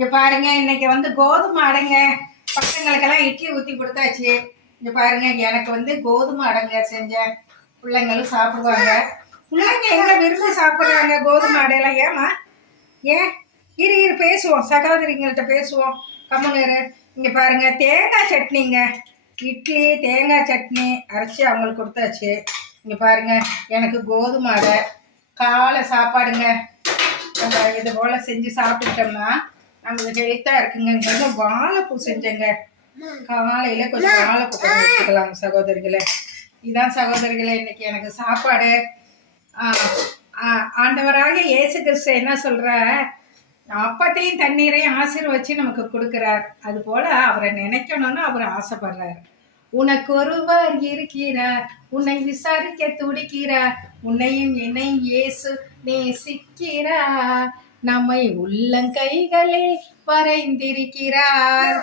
இங்க பாருங்க, இன்னைக்கு கோதுமை அடைங்க. பசங்களுக்கெல்லாம் இட்லி ஊற்றி கொடுத்தாச்சு. இங்க பாருங்க, எனக்கு கோதுமை அடைங்க செஞ்சேன். பிள்ளைங்களும் சாப்பிடுவாங்க. பிள்ளைங்க எங்க விரும்பி சாப்பிடுறாங்க கோதுமை அடையெல்லாம். ஏமா ஏன் இரு பேசுவோம், சகோதரிங்கள்ட்ட பேசுவோம். கம்மனூர் இங்க பாருங்க, தேங்காய் சட்னிங்க. இட்லி தேங்காய் சட்னி அரைச்சி அவங்களுக்கு கொடுத்தாச்சு. இங்க பாருங்க, எனக்கு கோதுமை அடை காலை சாப்பாடுங்க. நம்ம இது போல செஞ்சு சாப்பிட்டோம்னா நம்மளுக்கு ஹெல்த்தா இருக்குங்க. வாழைப்பூ செஞ்சேங்க. காலையில கொஞ்சம் வாழைப்பூ கொஞ்சம் எடுத்துக்கலாம் சகோதரிகளே. இதான் சகோதரிகளே இன்னைக்கு எனக்கு சாப்பாடு. ஆண்டவராக இயேசு கிறிஸ்து என்ன சொல்ற, அப்பத்தையும் தண்ணீரையும் ஆசீர்வச்சு நமக்கு கொடுக்கிறார். அது போல அவரை நினைக்கணும்னு அவர் ஆசைப்படுறார். உனக்கு ஒருவர் இருக்கிறார், உன்னை விசாரிக்க துடிக்கிறார், உன்னையும் என்னையும் இயேசு நேசிக்கிறார், நம்மை உள்ளங்கைகளில் வரைந்திருக்கிறார்.